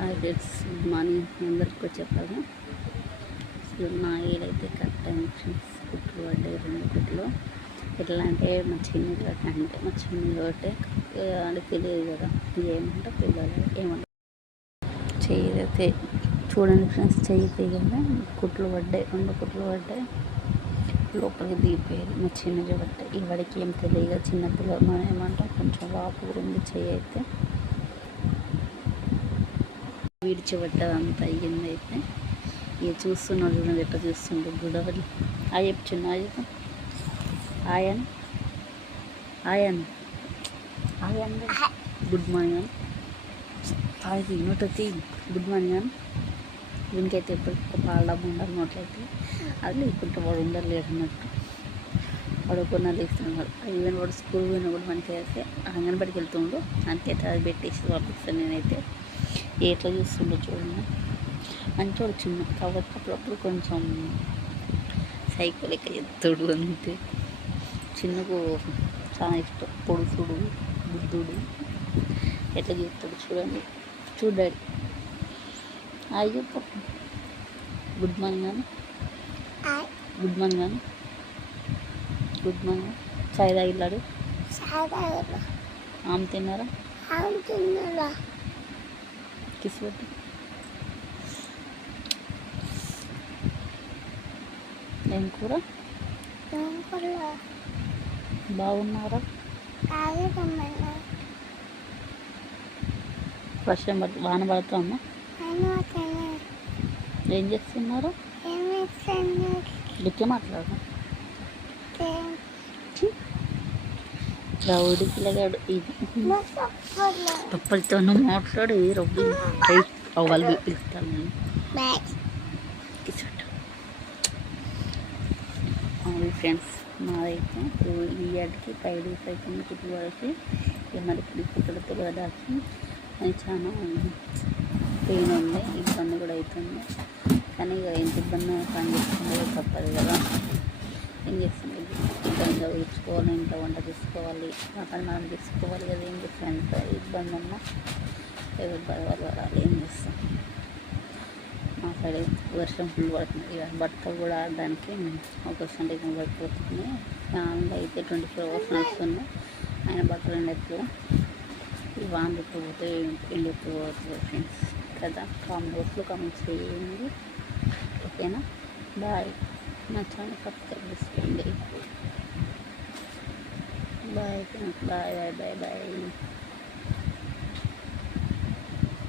Hi friends, good morning. అందరికీ చెప్పాలి. నా ఏలైతే కరెక్ట్ టైం ఫ్రెండ్స్ కుట్లు పడ్డాయి, 2 కుట్లు. ఎట్లా అంటే మా చిన్ని అంటే మా చిన్ని ఒకటే అంటే తెలియదు కదా, ఏమంటే పిల్లలు ఏమంటారు చేయైతే చూడండి ఫ్రెండ్స్, చేయితే కదా కుట్లు పడ్డాయి, 2 కుట్లు పడ్డాయి. లోపలికి దిగిపోయారు మా చిన్నది పడ్డాయి. ఇవాడికి ఏం తెలియదు, చిన్నపిల్లలు మనం ఏమంటాం కొంచెం వాపు ఉంది చెయ్యి అయితే విడిచిపెట్టదంతా అయ్యింది. అయితే ఇక చూస్తున్నాడు చూడండి, ఎట్లా చూస్తుండే గుడవలి. చెప్పు చిన్న ఆయన్ ఆయన్ ఆయన్ గుడ్ మార్నింగ్ అని అది నోటతి గుడ్ మార్నింగ్ అని. దీనికైతే ఎప్పుడు పాల డబ్బు ఉండాలి నోట్లయితే, అది లేకుంటే వాడు ఉండలేడు అన్నట్టు. వాడు కొన్నా లేస్తున్నాడు. ఈవెన్ వాడు స్కూల్ పోయినా కూడా మనకి అయితే అంగన్వాడికి వెళ్తుండు, అందుకైతే అది పెట్టేసి పంపిస్తాను నేనైతే. ఎట్లా చూస్తుండో చూడండి, మంచోడు చిన్న కాబట్టి అప్పుడప్పుడు కొంచెం సైకో లెక్క ఎత్తుడు అంతే. చిన్నకు చాలా ఇష్టం, పొడుసుడు బుద్ధుడు ఎట్లా చేస్తాడు చూడండి. చూడాడు అయ్యో గుడ్ మార్నింగ్ అని, గుడ్ మార్నింగ్ అని, గుడ్ మార్నింగ్. చాయ్ తాగిల్లాడు, ఆమె తిన్నారా, కిస్ పెట్టి. ఏం కూర, బాగున్నారా? వర్షం వాన పడుతుందమ్మా, ఏం చేస్తున్నారు? దుక్కే మాట్లాడు, రౌడీ పిల్లగాడు. ఇది పప్పలతో మాట్లాడు రౌడీ వాళ్ళు పిలుస్తాను. అవును ఫ్రెండ్స్, మాదైతే ఈ ఇయర్కి 5 days అవుతుంది కుట్లు పడితే. ఇక మరి ఇప్పుడు తెలియదాకి అది చాలా పెయిన్ ఉంది, ఇబ్బంది కూడా అవుతుంది. కానీ ఇక ఎంత ఇబ్బంది పని చేస్తుందో తప్పదు కదా, ఏం చేస్తుంది. ఇబ్బందిగా ఊడ్చుకోవాలి, ఇంట్లో వంట తీసుకోవాలి, పక్కన మనం తీసుకోవాలి కదా. ఏం చేస్తాం, ఎంత ఇబ్బంది ఉన్నా ఎవరి వాళ్ళు పడాలి, ఏం చేస్తాం. మా సైడ్ వర్షం ఫుల్ పడుతుంది. ఇక బట్టలు కూడా ఆడడానికి ఒక సండే పడిపోతుంది. ఫ్యాన్లో అయితే 24 hours నడుస్తున్నాయి. ఆయన బట్టలు ఎండెప్పుడు ఈ వాన్ ఎప్పుడు పోతే ఎండు ఎప్పుడు పోతుంది ఫ్రెండ్స్ కదా. కామెంట్ చేయండి, ఓకేనా? బాయ్. నా ఛానల్ సబ్స్క్రైబ్ చేసుకోండి. Bye friends, bye bye bye bye.